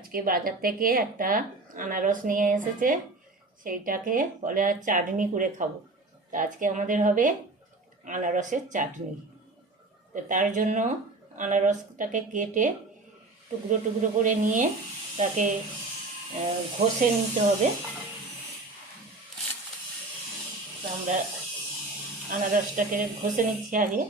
আজকে বাজার থেকে একটা আনারস নিয়ে এসেছে, সেইটাকে বলে আর চাটনি করে খাবো। তো আজকে আমাদের হবে আনারসের চাটনি। তো তার জন্য আনারসটাকে কেটে টুকরো টুকরো করে নিয়ে তাকে ঘষে নিতে হবে। তো আমরা আনারসটাকে ঘষে নিচ্ছি আগে।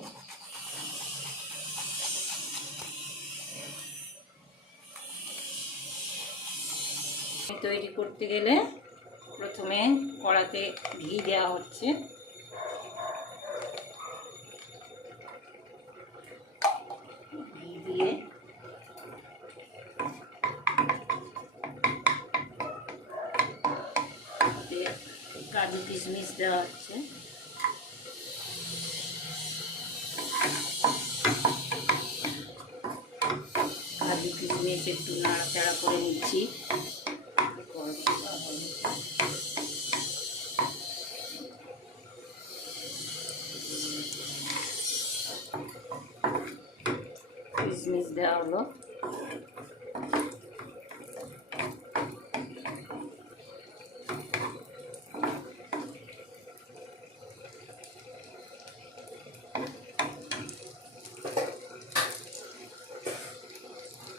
তৈরি করতে গেলে প্রথমে কড়াতে ঘি দেওয়া হচ্ছে। ঘি দিয়ে কাজু কিশমিশ দেওয়া হচ্ছে। কাজু কিশমিশ একটু নাড়াচাড়া করে নিচ্ছি। কিশমিশ দেওয়া হলো।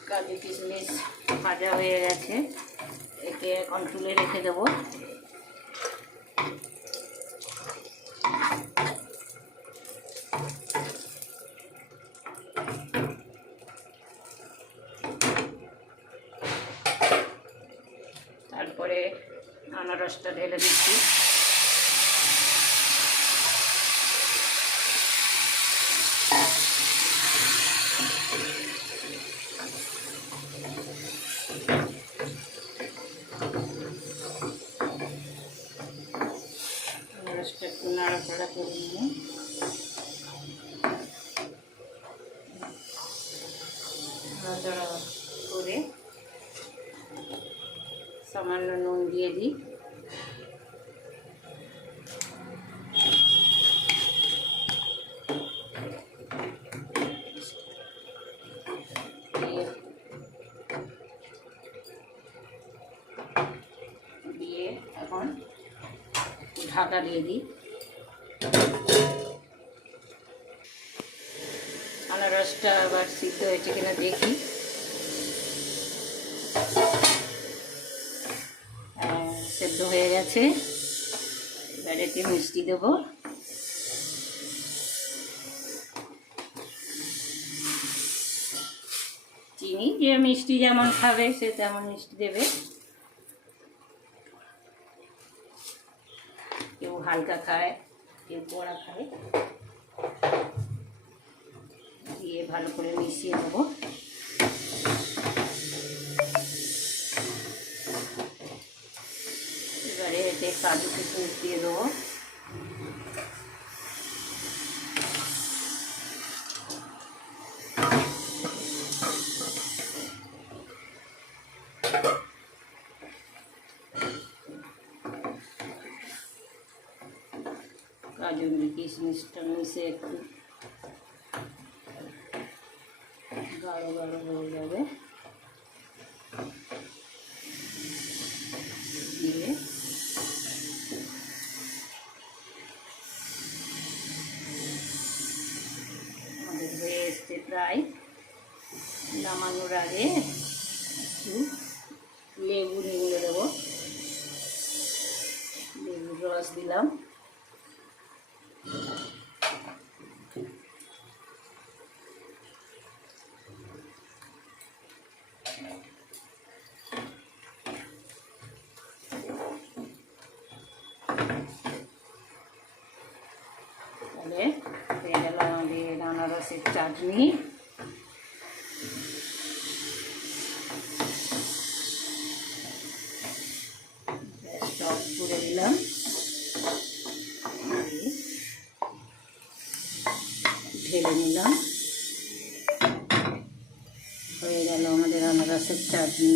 কাজু কিশমিশ ভাজা হয়ে গেছে, একে এখন তুলে রেখে দেবো। তারপরে আনারসটা ঢেলে দিচ্ছি। আনারসটা একটু নাড়াচাড়া করে নিয়ে নাড়াচাড়া করে সামান্য নুন দিয়ে দিই। দিয়ে এখন ঢাকা দিয়ে দিই। আনারসটা আবার সিদ্ধ হয়েছে কিনা দেখি। সেদ্ধ হয়ে গেছে। এবারে এতে মিষ্টি দেবো। চিনি, যে মিষ্টি যেমন খাবে সে তেমন মিষ্টি দেবে। কেউ হালকা খায়, কেউ কড়া খায়। দিয়ে ভালো করে মিশিয়ে দেবো। এবারে এতে কাজু কিশমিশ দিয়ে দেবো। কাজু কিশমিশটা মিশে একটু গাঢ় গাঢ় হয়ে যাবে। দিয়ে আমাদের হয়ে এসছে প্রায়। নামানোর আগে একটু লেবু নিয়ে দেবো। লেবুর রস দিলাম। তাহলে হয়ে গেল আমাদের আনারসের চাটনি। স্টক করে দিলাম। ঢেলে নিলাম। হয়ে গেল আমাদের আনারসের চাটনি।